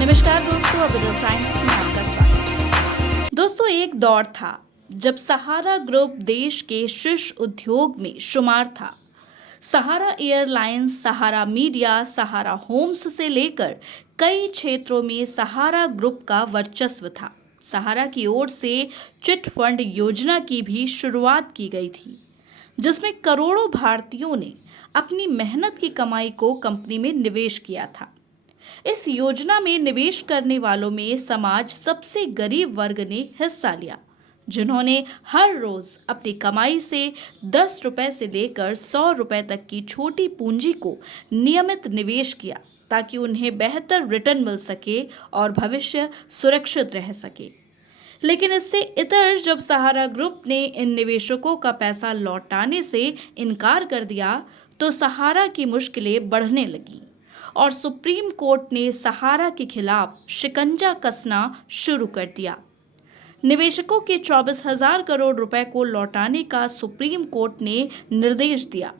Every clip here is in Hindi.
नमस्कार दोस्तों, अभिनव टाइम्स में आपका स्वागत। दोस्तों, एक दौर था जब सहारा ग्रुप देश के शीर्ष उद्योग में शुमार था। सहारा एयरलाइंस, सहारा मीडिया, सहारा होम्स से लेकर कई क्षेत्रों में सहारा ग्रुप का वर्चस्व था। सहारा की ओर से चिट फंड योजना की भी शुरुआत की गई थी, जिसमें करोड़ों भारतीयों ने अपनी मेहनत की कमाई को कंपनी में निवेश किया था। इस योजना में निवेश करने वालों में समाज सबसे गरीब वर्ग ने हिस्सा लिया, जिन्होंने हर रोज अपनी कमाई से 10 रुपए से लेकर 100 रुपए तक की छोटी पूंजी को नियमित निवेश किया, ताकि उन्हें बेहतर रिटर्न मिल सके और भविष्य सुरक्षित रह सके। लेकिन इससे इतर जब सहारा ग्रुप ने इन निवेशकों का पैसा लौटाने से इनकार कर दिया, तो सहारा की मुश्किलें बढ़ने लगीं और सुप्रीम कोर्ट ने सहारा के खिलाफ शिकंजा कसना शुरू कर दिया। निवेशकों के 24,000 करोड़ रुपए को लौटाने का सुप्रीम कोर्ट ने निर्देश दिया।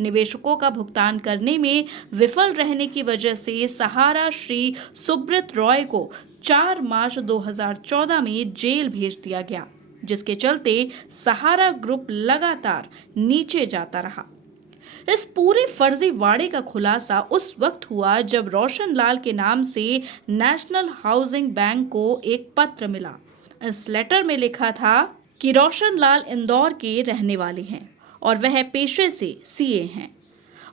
निवेशकों का भुगतान करने में विफल रहने की वजह से सहारा श्री सुब्रत रॉय को 4 मार्च 2014 में जेल भेज दिया गया, जिसके चलते सहारा ग्रुप लगातार नीचे जाता रहा। इस पूरे फर्जीवाड़े का खुलासा उस वक्त हुआ जब रोशन लाल के नाम से नेशनल हाउसिंग बैंक को एक पत्र मिला। इस लेटर में लिखा था कि रोशन लाल इंदौर के रहने वाले हैं और वह पेशे से सीए हैं।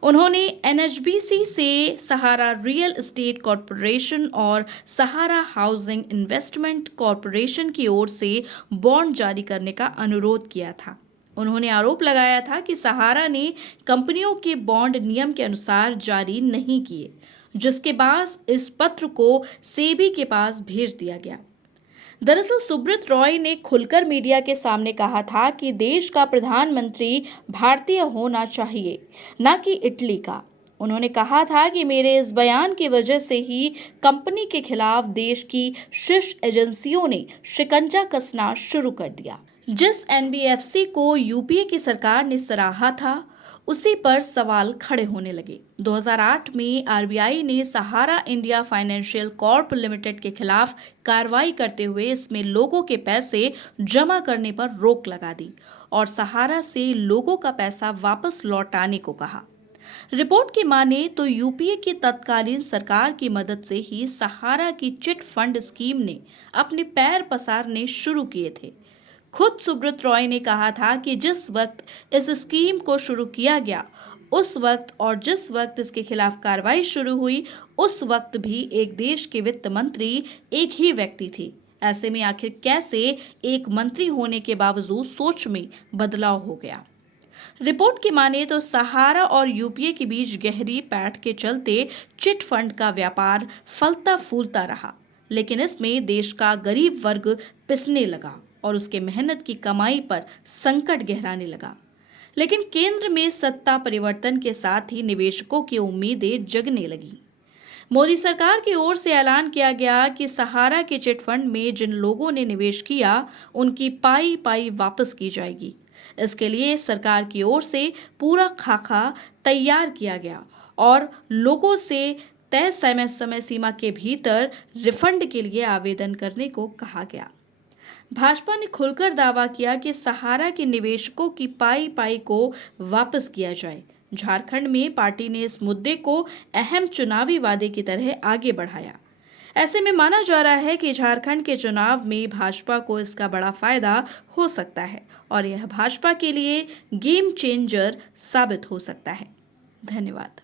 उन्होंने एनएचबीसी से सहारा रियल एस्टेट कॉरपोरेशन और सहारा हाउसिंग इन्वेस्टमेंट कॉरपोरेशन की ओर से बॉन्ड जारी करने का अनुरोध किया था। उन्होंने आरोप लगाया था कि सहारा ने कंपनियों के बॉन्ड नियम के अनुसार जारी नहीं किए, जिसके बाद इस पत्र को सेबी के पास भेज दिया गया। दरअसल सुब्रत रॉय ने खुलकर मीडिया के सामने कहा था कि देश का प्रधानमंत्री भारतीय होना चाहिए, न कि इटली का। उन्होंने कहा था कि मेरे इस बयान की वजह से ही कंपनी के खिलाफ देश की शीर्ष एजेंसियों ने शिकंजा कसना शुरू कर दिया। जिस एनबीएफसी को यूपीए की सरकार ने सराहा था, उसी पर सवाल खड़े होने लगे। 2008 में आरबीआई ने सहारा इंडिया फाइनेंशियल कॉर्प लिमिटेड के खिलाफ कार्रवाई करते हुए इसमें लोगों के पैसे जमा करने पर रोक लगा दी और सहारा से लोगों का पैसा वापस लौटाने को कहा। रिपोर्ट की माने तो यूपीए की तत्कालीन सरकार की मदद से ही सहारा की चिट फंड स्कीम ने अपने पैर पसारने शुरू किए थे। खुद सुब्रत रॉय ने कहा था कि जिस वक्त इस स्कीम को शुरू किया गया, उस वक्त और जिस वक्त इसके खिलाफ कार्रवाई शुरू हुई, उस वक्त भी एक देश के वित्त मंत्री एक ही व्यक्ति थी। ऐसे में आखिर कैसे एक मंत्री होने के बावजूद सोच में बदलाव हो गया? रिपोर्ट की माने तो सहारा और यूपीए के बीच गहरी पैठ के चलते चिट फंड का व्यापार फलता फूलता रहा, लेकिन इसमें देश का गरीब वर्ग पिसने लगा और उसके मेहनत की कमाई पर संकट गहराने लगा। लेकिन केंद्र में सत्ता परिवर्तन के साथ ही निवेशकों की उम्मीदें जगने लगी। मोदी सरकार की ओर से ऐलान किया गया कि सहारा के चिट फंड में जिन लोगों ने निवेश किया, उनकी पाई पाई वापस की जाएगी। इसके लिए सरकार की ओर से पूरा खाका तैयार किया गया और लोगों से तय समय सीमा के भीतर रिफंड के लिए आवेदन करने को कहा गया। भाजपा ने खुलकर दावा किया कि सहारा के निवेशकों की पाई पाई को वापस किया जाए। झारखंड में पार्टी ने इस मुद्दे को अहम चुनावी वादे की तरह आगे बढ़ाया। ऐसे में माना जा रहा है कि झारखंड के चुनाव में भाजपा को इसका बड़ा फायदा हो सकता है और यह भाजपा के लिए गेम चेंजर साबित हो सकता है। धन्यवाद।